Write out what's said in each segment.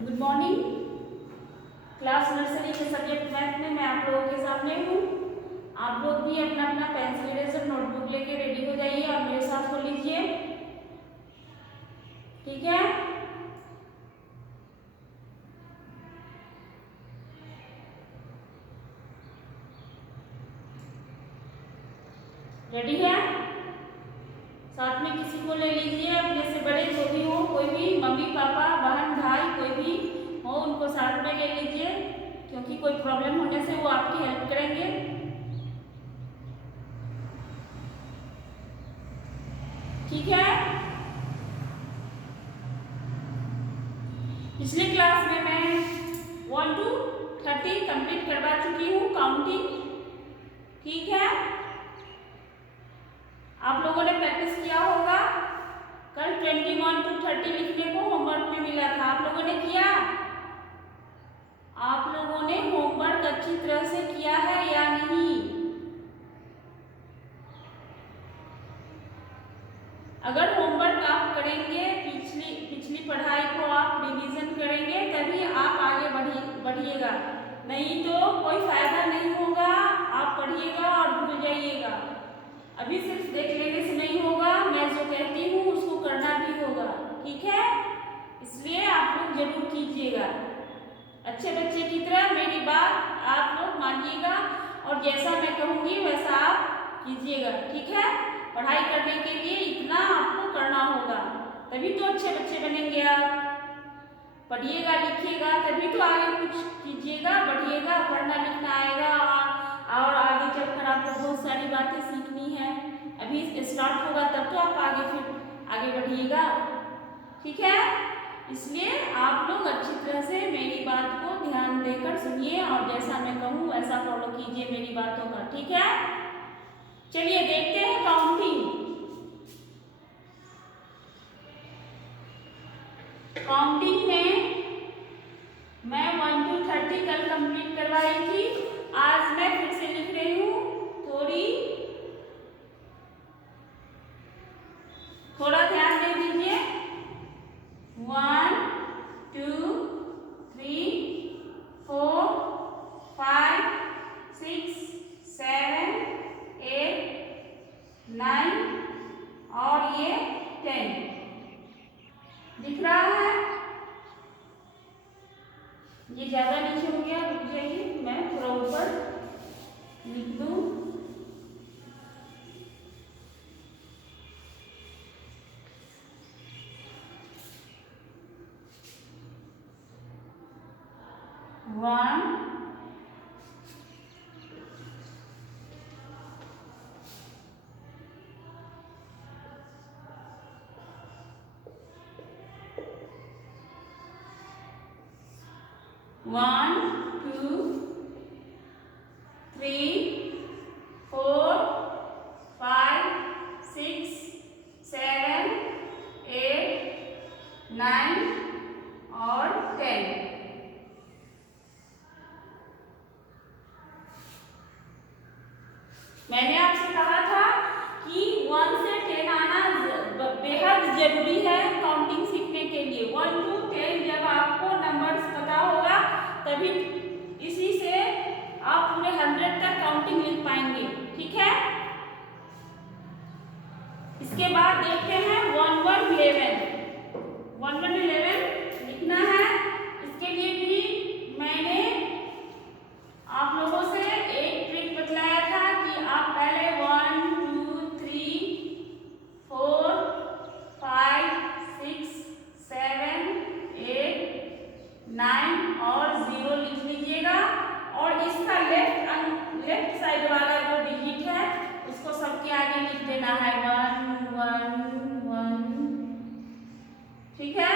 Good morning. Class nursery के subject math में मैं आप लोगों के सामने हूँ। आप लोग भी अपना अपना पेंसिल इरेजर नोटबुक लेके रेडी हो जाइए और मेरे साथ हो लीजिए, ठीक है। रेडी है? साथ में किसी को ले लीजिए, अपने से बड़े जो भी हो, कोई भी मम्मी पापा बहन भाई कोई भी हो उनको साथ में ले लीजिए, क्योंकि कोई प्रॉब्लम होने से वो आपकी हेल्प करेंगे। ठीक है। पिछली क्लास में मैं 1 to 30 कंप्लीट करवा चुकी हूँ काउंटिंग, ठीक है। आप लोगों ने प्रैक्टिस किया होगा। कल 21 to 30 लिखने को होमवर्क में मिला था, आप लोगों ने किया? आप लोगों ने होमवर्क अच्छी तरह से किया है या नहीं? अगर होमवर्क आप करेंगे, पिछली पढ़ाई को आप रिवीजन करेंगे, तभी आप आगे बढ़िएगा, नहीं तो कोई फायदा नहीं होगा। आप पढ़िएगा और भूल जाइएगा। अभी सिर्फ देख लेने से नहीं होगा, मैं जो कहती हूँ उसको करना भी होगा, ठीक है। इसलिए आप लोग जरूर कीजिएगा। अच्छे बच्चे की तरह मेरी बात आप लोग मानिएगा और जैसा मैं कहूँगी वैसा आप कीजिएगा, ठीक है। पढ़ाई करने के लिए इतना आपको करना होगा, तभी तो अच्छे बच्चे बनेंगे आप। पढ़िएगा लिखिएगा तभी तो आगे कुछ कीजिएगा, बढ़िएगा, पढ़ना लिखना आएगा और आगे चलकर आपको बहुत सारी बातें सीखनी है। अभी स्टार्ट होगा तब तो आप आगे बढ़िएगा, ठीक है। इसलिए आप लोग अच्छी तरह से मेरी बात को ध्यान देकर सुनिए और जैसा मैं कहूँ वैसा फॉलो कीजिए मेरी बातों का, ठीक है। चलिए देखते हैं काउंटिंग। काउंटिंग में मैं 1 to 30 कल कंप्लीट करवाई थी। आज मैं फिर से लिख रही हूँ, थोड़ा ध्यान दे दीजिए। 1 2 3 4 5 6 7 8 9 और ये 10 दिख रहा है। ये ज्यादा नीचे हो गया, रुक जाइए, मैं थोड़ा ऊपर लिख दूं। वन वन 2 3 4 5 6 7 8 9 और 10। मैंने आपसे कहा था कि 1 से 10 आना बेहद जरूरी है काउंटिंग सीखने के लिए। 1 to 10 जब आपको नंबर्स पता होगा तभी इसी से आप पूरे 100 तक काउंटिंग लिख पाएंगे, ठीक है। इसके बाद देखते हैं 1 1 11 लिखना है। इसके लिए भी मैंने आप लोगों से एक ट्रिक बतलाया था कि आप पहले 1 2 3 4 5 6 7 8 9 और 0 लिख लीजिएगा और इसका लेफ्ट साइड वाला जो डिजिट है उसको सबके आगे लिख देना है 1 1 1, ठीक है।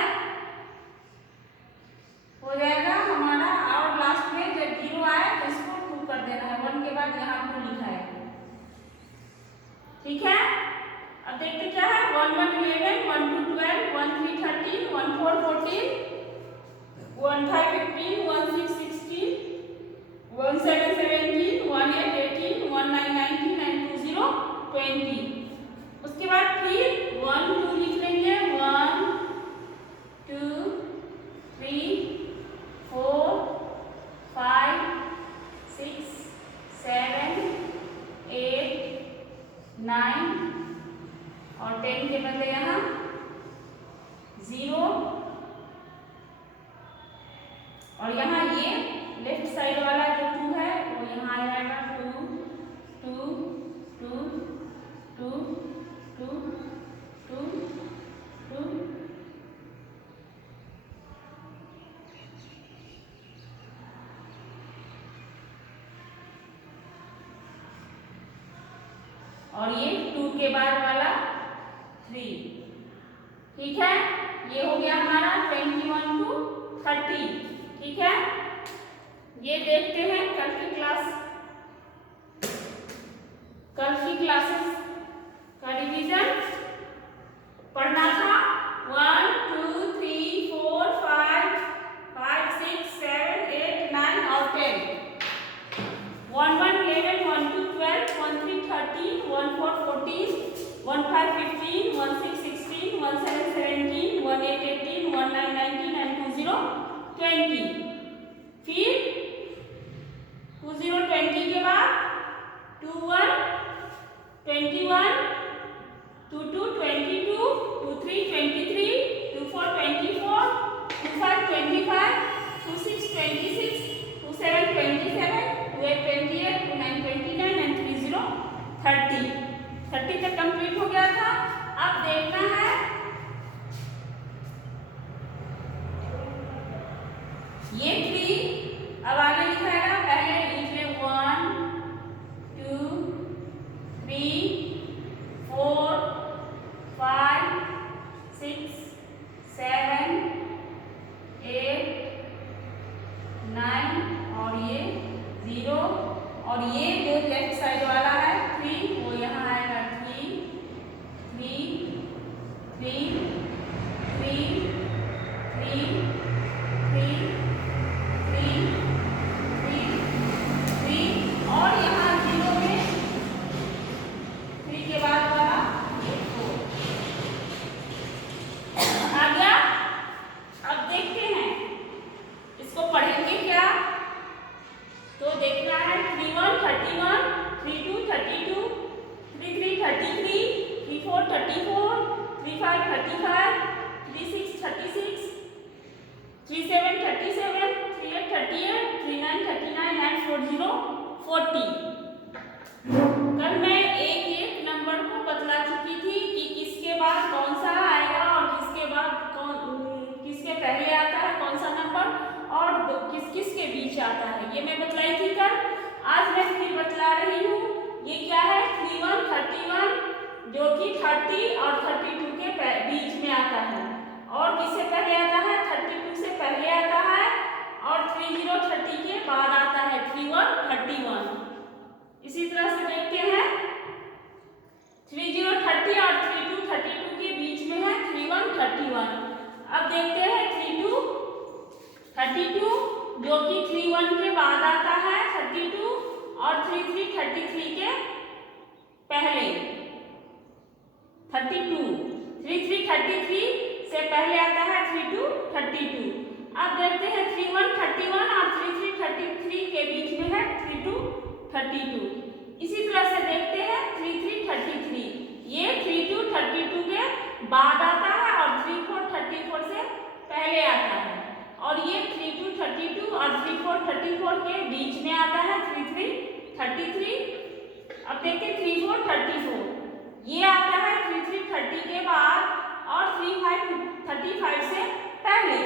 और यहाँ ये लेफ्ट साइड वाला जो 2 है वो यहाँ आ जाएगा 2 2 2 2 2 2 2 और ये 2 के बाद वाला 3। ठीक है, ये हो गया हमारा 21 to 30। ठीक है, ये देखते हैं कल की क्लासेस का रिवीजन पढ़ना था। 1 2 3 4 5 5 6 7 8 9 और 10। 1 1 11 1 2 12 1 3 13 1 4 14 1 5 15 1 6 16 1 7 17 1 8 18 1 9 19 and 2 0 20। फिर 2 0 20 के बाद 2 1 21 2 2 22 2 3 23 2 4 24 2 5 25 2 6 26 2 7 27 2 8 28 2 9 29 and 3 0 30। 30 तक कंप्लीट हो गया था। अब देखना है ये 3 अब आगे लिखाएगा। पहले लिख ले 1 2 3 4 5 6 7 8 9 और ये 0 और ये जो लेफ्ट साइड वाला है 3 वो यहाँ आएगा 3 3 3 3 3 3 3 3 और यहाँ 0 में 3 के बाद वाला 4 आ गया। अब देखते हैं इसको पढ़ेंगे क्या। तो देखना है 3 1 31 3 2 32 3 3 33 3 4 34 3 5 35 3 6 36 3 7 37 3 8 38 3 9 39 and 4 0 40। कल मैं एक नंबर को बतला चुकी थी कि किसके बाद कौन सा आएगा और किसके बाद किसके पहले आता है कौन सा नंबर और किस किस के बीच आता है, ये मैं बतलाई थी कल। आज मैं फिर बतला रही हूँ। ये क्या है 31 31 जो कि 30 और 32 के बीच में आता है और किससे पहले आता है 32 से पहले आता है और 30 30 के बाद आता है 31 31। इसी तरह से देखते हैं 30 30 और 32 32 के बीच में है 31 31। अब देखते हैं 32 32 जो कि 31 के बाद आता है 32 और 33 33 के पहले 32 33 33 से पहले आता है 32 32। अब देखते हैं 31 31 और 33 33 के बीच में है 32 32। इसी तरह से देखते हैं 33 33 ये 32 32 के बाद आता है और 34 34 से पहले आता है और ये 32 32 और 34 34 के बीच में आता है 33 33। अब देखते 34 34 ये आता है 33 30 के बाद और 35 35 से पहले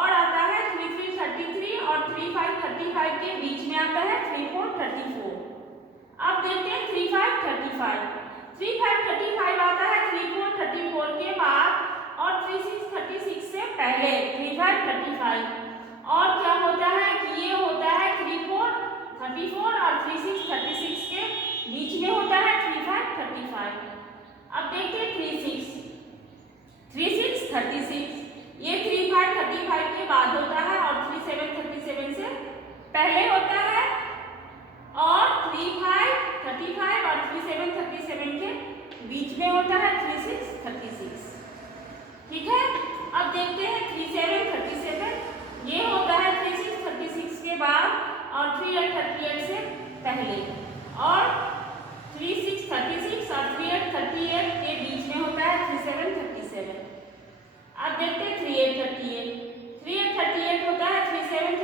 और आता है 33 33 और 35 35 के बीच में आता है 34 34। अब देखते हैं 35 35 35 35 आता है 34 34 के बाद और 36 36 से पहले 35 35 और क्या होता है कि ये होता है 34 34 और 36 36 के बीच में होता है 35 35। अब देखते हैं 36 36 36 ये 35 35 के बाद होता है और 37 37 से पहले होता है और 35 35 और 37 37 के बीच में होता है 36 36। ठीक है, अब देखते हैं 37 37 ये होता है 36 36 के बाद और 38 38 से पहले और 36 36 और 38 38 के बीच में होता है 37 37। अब देखते हैं 38 38 38 38 होता है 37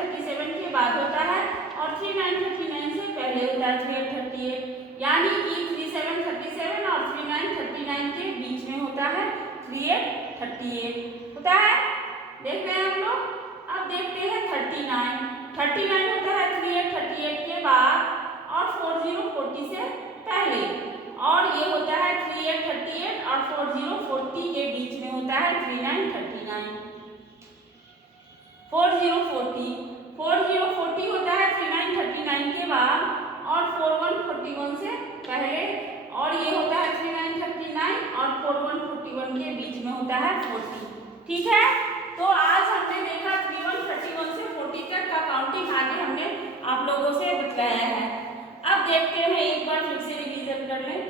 बाद होता है और 3939 से पहले होता है 3838, यानी कि 3737 और 3939 के बीच में होता है 3838 होता है। देख रहे हैं हम लोग। अब देखते हैं 39 होता है 3838 के बाद और 4040 से पहले, और ये होता है 3838 और 4040 के बीच में होता है 3939। 4040 होता है 3939 के बाद और 4141 से पहले, और ये होता है 3939 और 4141 के बीच में होता है 40। ठीक है, तो आज हमने देखा 3131 से 40 तक का काउंटिंग आगे हमने आप लोगों से बताया है। अब देखते हैं, एक बार फिर से रिवीजन कर लें।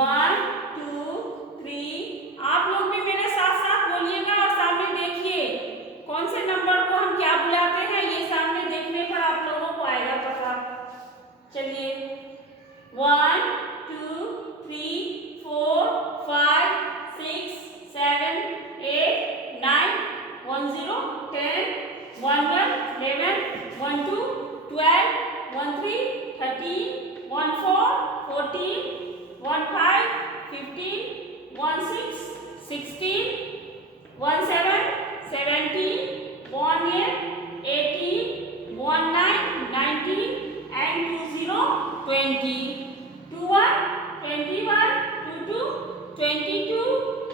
1 2 3, आप लोग भी मेरे साथ साथ बोलिएगा और सामने देखिए कौन से नंबर को हम क्या बुलाते हैं, ये सामने देखने पर आप लोगों को आएगा पता। चलिए 1 2 3 4 5 6 7 8 9 10 10 11 11 12 12 13 13 14 14 15 15 16 16 17 17 18 18 19 19 and 20 20 21 21 22 22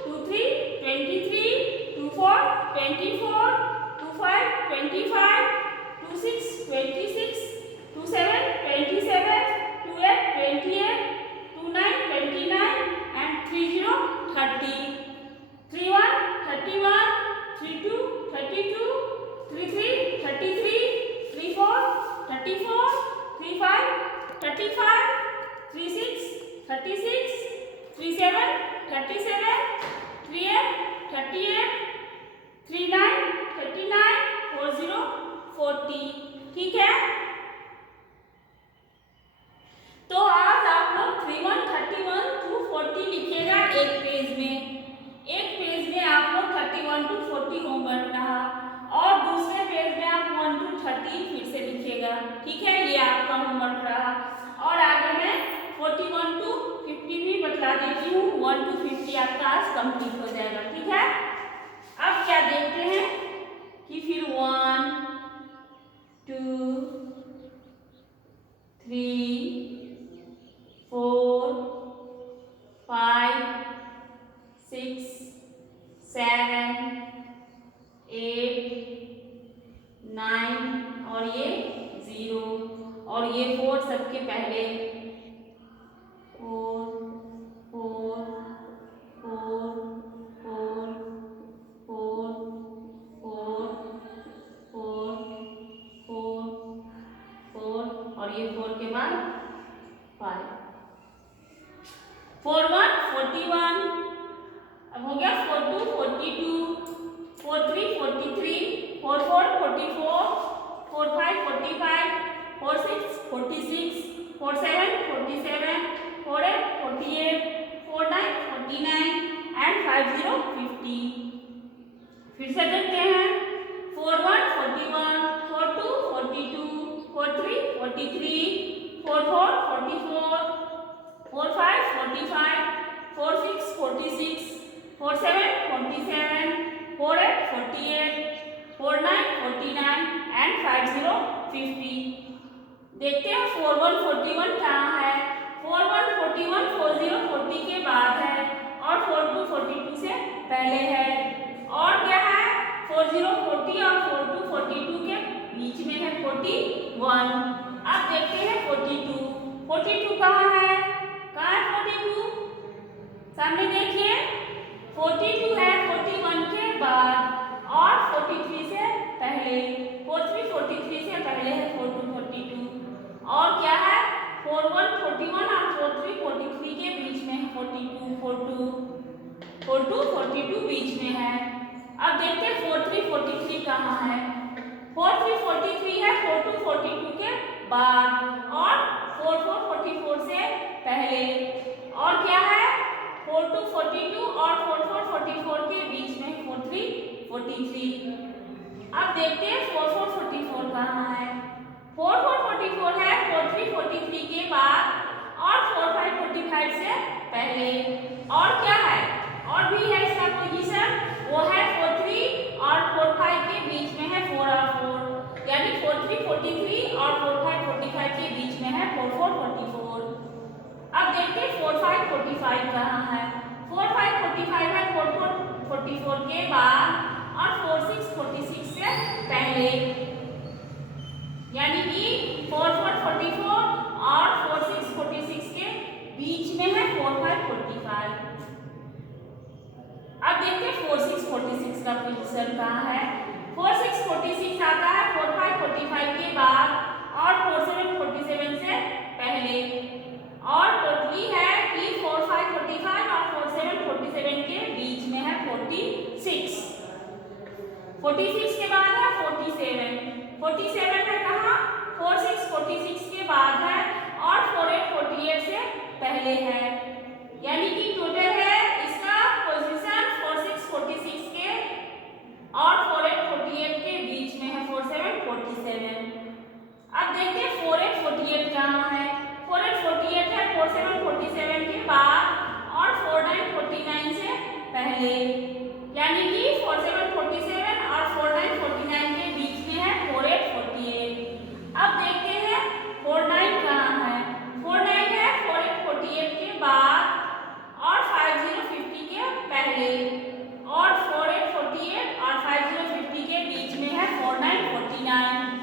23 23 24 24 25 25 26 26 27 27 28 28 29 29 and 30 30 31 31 32 32 33 33 34 34 35 35 36 36 37 37 38 38 39 39 40 40। ठीक है, तो आज आप लोग 31 to 40 लिखिएगा एक पेज में। एक पेज में आप लोग 31 to 40 होमवर्क रहा और दूसरे पेज में आप 1 to 30 फिर से लिखिएगा। ठीक है, ये आपका होमवर्क रहा। और आगे मैं 41 to 50 भी बता देती हूँ। 1 to 50 आपका आज कंप्लीट हो जाएगा। ठीक है, अब क्या देखते हैं कि फिर 1 2 3 4 5 6 7 8 9 और ये 0 और ये 4 सबके पहले 4 4 4 4 4 4 4 4 4 और ये 4 के बाद 5 4 1 41, अब हो गया 4 2 42, 4 3 43, 4 4 44, 4 5 45, 4 6 46, 4 7 47, 4 8 48, 4 9 49 and 50 50। फिर से देखते हैं 4 1 41, 4 2 42, 4 3 43, 4 4 44, 4 5 45, 4 6 46, 4 7 47, 4 8 48, 4 9 49 and 50 50। देखते हैं 4 1 41 कहाँ है। 4 1 41 40 40 के बाद है और 4 2 42 से पहले है, और क्या है 40 40 और 4 2 42 के बीच में है 41। अब देखते हैं 42 42 कहाँ है, कहाँ है 42, सामने देखिए 42 है 41 के बाद और 43 से पहले, 43 43 से पहले है 4 2 42, और क्या है 4 1 41 और 4 3 43 के बीच में है 42 4 2 42 बीच में है। अब देखते हैं 4 3 43 कहाँ है। 4 3 43 है 4 2 42 के बाद और 4 4 44 से पहले, और क्या है 4 2 42 और 4 4 44 के बीच में 4 3 43। अब देखते हैं 4 4 44 कहाँ है। 4 4 44 है, 4 3 43 के बाद और 4 5 45 से पहले। और क्या है, और भी है इसका पोजीशन, वो है 4 3 और 4 5 के बीच में है 4 और 4, यानी 4 3 43 और 4 5 45 के बीच में है 4 4 44। अब देखते हैं 4 5 45 कहाँ है। 4 5 45 है 4 4 44 के बाद और 4 6 46 से पहले, यानी कि 4 4 44 और 4 6 46 के बीच में है 4 5 45। अब देखते हैं 4 6 46 का पोजीशन कहाँ है। 4 6 46 आता है 4 5 45 के बाद और 4 7 47 से पहले, और टोटली है कि 4 5 45 और 4 7 47 के बीच में है 46। 46 के बाद है 47, 47 है कहाँ, 4 6 46 के बाद है और 4 8 48 से पहले है, यानी कि टोटल है इसका पोजीशन 4 6 46 के और 4 8 48 के बीच में है 4 7 47। अब देखते हैं 4 8 48 कहाँ है। 4 8 48 है 4 7 47 के बाद और 4 9 49 से पहले, यानी कि 4 7 47 और 4 9 49 के बीच में है 4 8 48। अब देखते हैं 4 9 कहाँ है। 4 9 है 4 8 48 के बाद और 5 0 50 के पहले, और 4 8 48 और 5 0 50 के बीच में है 4 9 49।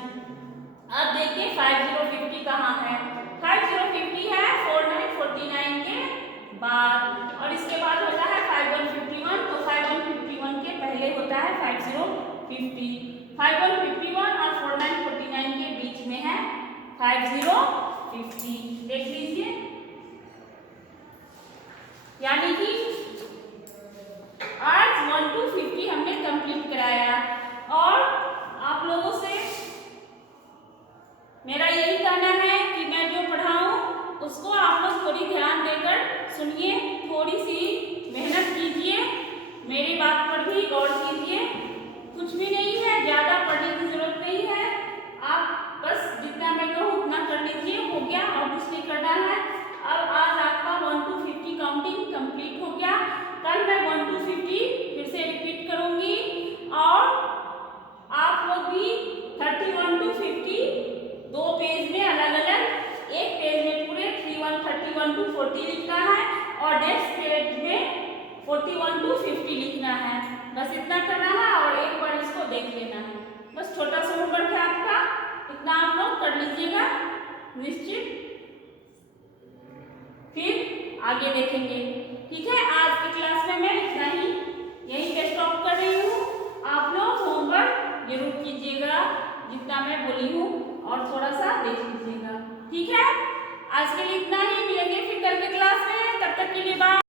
अब देखिए 5 0 50 कहाँ है। 5 0 50 है 4 9 49 के बाद, और इसके बाद होता है 5 1 51, तो 5 1 51 के पहले होता है 5 0 50। 5 1 51 और 4 9 49 के बीच में है 5 0 50। देख लीजिए, यानी कि आज 1 to 50 हमने कंप्लीट कराया, और आप लोगों से मेरा यही कहना है कि मैं जो पढ़ाऊं उसको आप लोग थोड़ी ध्यान देकर सुनिए, थोड़ी सी मेहनत कीजिए, मेरी बात पर भी गौर कीजिए। कुछ भी नहीं है, ज़्यादा पढ़ने की जरूरत नहीं है, आप बस जितना मैं कहूँ उतना कर लीजिए, हो गया, और कुछ नहीं करना है। अब आज आपका 1 to 50 काउंटिंग कंप्लीट हो गया। कल मैं 1 to 50 फिर से रिपीट करूँगी, और आप लोग भी 31 to 50 दो पेज में अलग अलग, एक पेज में पूरे 31 to 40 लिखना है, और नेक्स्ट पेज में 41 to 50 लिखना है। बस इतना करना है, और एक बार इसको देख लेना है। बस छोटा सा होमवर्क है आपका, इतना आप लोग कर लीजिएगा निश्चित, फिर आगे देखेंगे। ठीक है, आज की क्लास में मैं इतना ही यहीं पे स्टॉप कर रही हूँ। आप लोग होमवर्क जरूर कीजिएगा जितना मैं बोली हूँ, और थोड़ा सा देख लीजिएगा। ठीक है, आज के लिए इतना ही, मिलेंगे फिर कल के क्लास में, तब तक के लिए बाय।